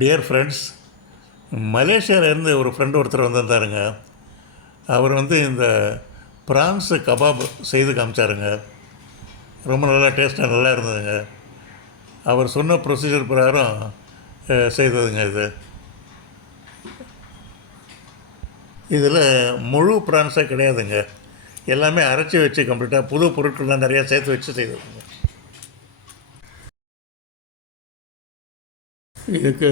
Dear friends, மலேசியாவிலேருந்து ஒரு friend ஒருத்தர் வந்திருந்தாருங்க. அவர் இந்த ப்ரான்ஸு கபாப் செய்து காமிச்சாருங்க. ரொம்ப நல்லா டேஸ்ட்டாக நல்லா இருந்ததுங்க. அவர் சொன்ன ப்ரொசீஜர் பிரகாரம் செய்ததுங்க இதில் முழு ப்ரான்ஸே கிடையாதுங்க. எல்லாமே அரைச்சி வச்சு கம்ப்ளீட்டாக புது பொருட்கள்லாம் நிறையா சேர்த்து வச்சு செய்ததுங்க. இதுக்கு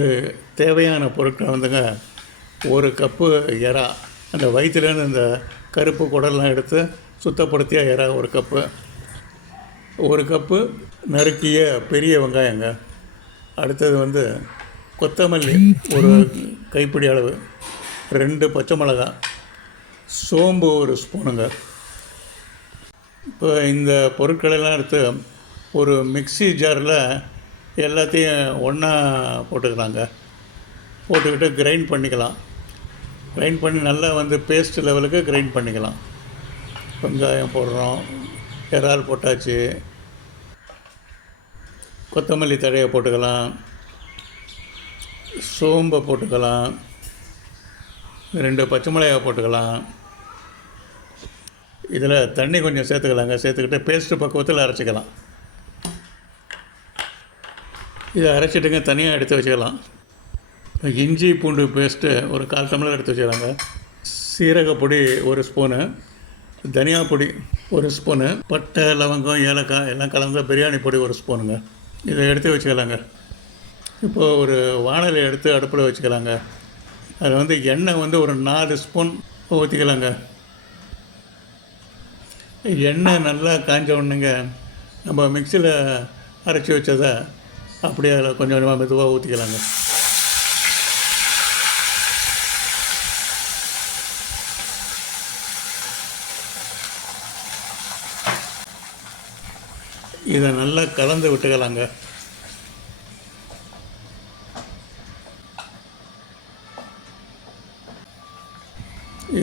தேவையான பொருட்கள் ஒரு கப்பு எறா, அந்த வயிற்றுலேருந்து இந்த கருப்பு குடல்லாம் எடுத்து சுத்தப்படுத்திய எறா ஒரு கப்பு நறுக்கிய பெரிய வெங்காயங்க. அடுத்தது கொத்தமல்லி ஒரு கைப்பிடி அளவு, 2 பச்சை மிளகாய், சோம்பு ஒரு ஸ்பூனுங்க. இப்போ இந்த பொருட்களெல்லாம் எடுத்து ஒரு மிக்ஸி ஜாரில் எல்லாத்தையும் ஒன்றா போட்டுக்கலாங்க. போட்டுக்கிட்டு கிரைண்ட் பண்ணிக்கலாம். கிரைண்ட் பண்ணி நல்லா பேஸ்ட் லெவலுக்கு கிரைண்ட் பண்ணிக்கலாம். வெங்காயம் போடுறோம், இறால் போட்டாச்சு, கொத்தமல்லி தழையை போட்டுக்கலாம், சோம்பை போட்டுக்கலாம், 2 பச்சை மிளகாய் போட்டுக்கலாம். இதில் தண்ணி கொஞ்சம் சேர்த்துக்கலாங்க. சேர்த்துக்கிட்டு பேஸ்ட்டு பக்குவத்தில் அரைச்சிக்கலாம். இதை அரைச்சிட்டுங்க தனியாக எடுத்து வச்சுக்கலாம். இஞ்சி பூண்டு பேஸ்ட்டு ஒரு 1/4 டம்ளர் எடுத்து வச்சுக்கலாங்க. சீரகப்பொடி 1 ஸ்பூனு, தனியா பொடி 1 ஸ்பூனு, பட்டை லவங்கம் ஏலக்காய் எல்லாம் கலந்த பிரியாணி பொடி 1 ஸ்பூனுங்க. இதை எடுத்து வச்சுக்கலாங்க. இப்போது ஒரு வாணலி எடுத்து அடுப்பில் வச்சுக்கலாங்க. அதில் எண்ணெய் ஒரு 4 ஸ்பூன் ஊற்றிக்கலாங்க. எண்ணெய் நல்லா காஞ்ச உடனேங்க நம்ம மிக்சியில் அரைச்சி வச்சதை அப்படியே அதில் கொஞ்சம் கொஞ்சமாக மெதுவாக ஊற்றிக்கலாங்க. இதை நல்லா கலந்து விட்டுக்கலாங்க.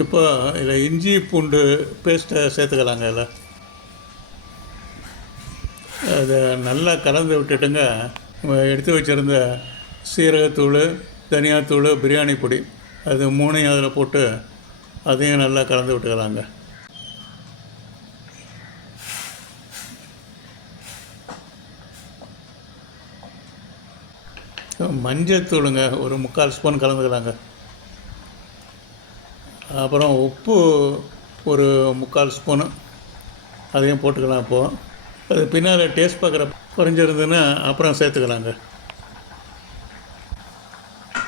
இப்போ இதில் இஞ்சி பூண்டு பேஸ்ட்டை சேர்த்துக்கலாங்க. இதில் அதை நல்லா கலந்து விட்டுட்டுங்க, எடுத்து வச்சுருந்த சீரகத்தூள், தனியாத்தூள், பிரியாணி பொடி அது 3ஐயும் அதில் போட்டு அதையும் நல்லா கலந்து விட்டுக்கலாங்க. மஞ்சத்தூளுங்க ஒரு 3/4 ஸ்பூன் கலந்துக்கலாங்க. அப்புறம் உப்பு ஒரு 3/4 ஸ்பூனு அதையும் போட்டுக்கலாம். இப்போது அது பின்னால் டேஸ்ட் பார்க்குற குறைஞ்சிருந்துன்னா அப்புறம் சேர்த்துக்கலாங்க.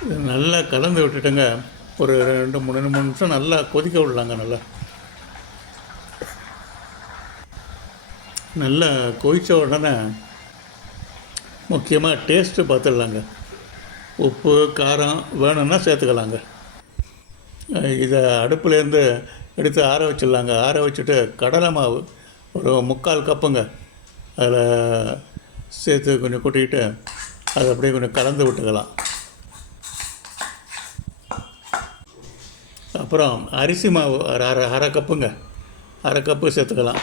இது நல்லா கலந்து விட்டுட்டுங்க ஒரு 2-3 நிமிஷம் நல்லா கொதிக்க விடலாங்க. நல்லா கொதித்த உடனே முக்கியமாக டேஸ்ட்டு பார்த்துடலாங்க. உப்பு காரம் வேணும்னா சேர்த்துக்கலாங்க. இதை அடுப்புலேருந்து எடுத்து ஆற வச்சிடலாங்க. ஆற வச்சுட்டு கடலை மாவு ஒரு 3/4 கப்புங்க அதில் சேர்த்து கொஞ்சம் கொட்டிக்கிட்டு அதை அப்படியே கொஞ்சம் கலந்து விட்டுக்கலாம். அப்புறம் அரிசி மாவு அரை கப்புங்க, அரை கப்பு சேர்த்துக்கலாம்.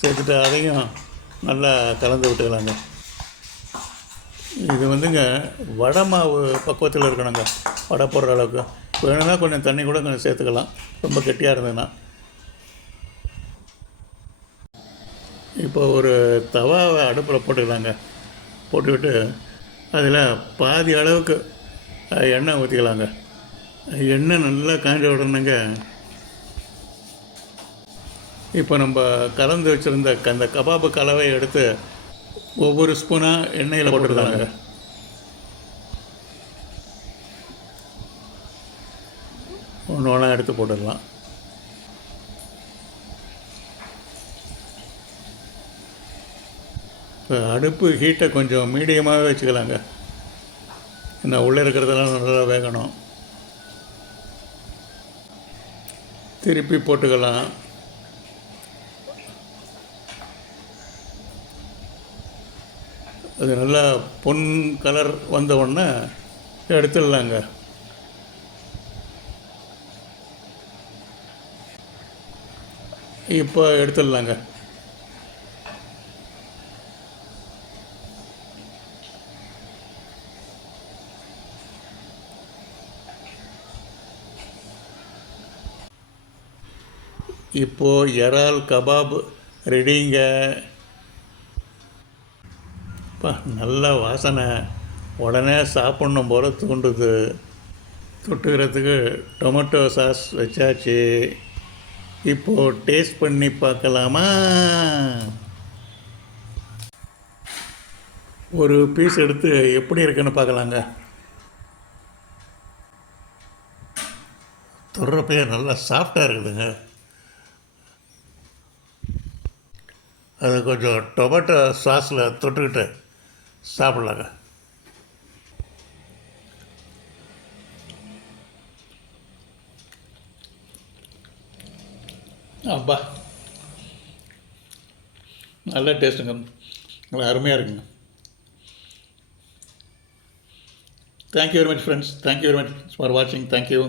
சேர்த்துட்டு அதையும் நல்லா கலந்து விட்டுக்கலாங்க. இது வடை மாவு பக்குவத்தில் இருக்கணுங்க. வடை போடுற அளவுக்கு வேணும்னா கொஞ்சம் தண்ணி கூட கொஞ்சம் சேர்த்துக்கலாம், ரொம்ப கெட்டியாக இருந்ததுன்னா. இப்போ ஒரு தவாவை அடுப்பில் போட்டுக்கலாங்க. போட்டுக்கிட்டு அதில் பாதி அளவுக்கு எண்ணெய் ஊற்றிக்கலாங்க. எண்ணெய் நல்லா காஞ்ச உடனேங்க இப்போ நம்ம கலந்து வச்சுருந்த அந்த கபாபு கலவையை எடுத்து ஒவ்வொரு ஸ்பூனாக எண்ணெயில் போட்டுக்கலாங்க. ஒன்று ஒன்றா எடுத்து போட்டுடலாம். இப்போ அடுப்பு ஹீட்டை கொஞ்சம் மீடியமாகவே வச்சுக்கலாங்க. ஏன்னா உள்ளே இருக்கிறதெல்லாம் நல்லா வேகணும். திருப்பி போட்டுக்கலாம். அது நல்லா பொன் கலர் வந்த உடனே எடுத்துடலாங்க. இப்போ எடுத்துடலாங்க. இப்போது இறால் கபாப் ரெடிங்க. நல்ல வாசனை, உடனே சாப்பிட்ணும் போல் தூண்டுது. தொட்டுக்கிறதுக்கு டொமேட்டோ சாஸ் வச்சாச்சு. இப்போது டேஸ்ட் பண்ணி பார்க்கலாமா? ஒரு பீஸ் எடுத்து எப்படி இருக்குன்னு பார்க்கலாங்க. தொடுறப்பயே நல்லா சாஃப்டாக இருக்குதுங்க. அது கொஞ்சம் டொமேட்டோ சாஸில் தொட்டுக்கிட்டு சாப்பிட்லாங்க. அப்பா, நல்ல டேஸ்ட்டுங்க, நல்லா அருமையாக இருக்குங்க. Thank you very much friends, thank you very much for வாட்சிங். தேங்க்யூ.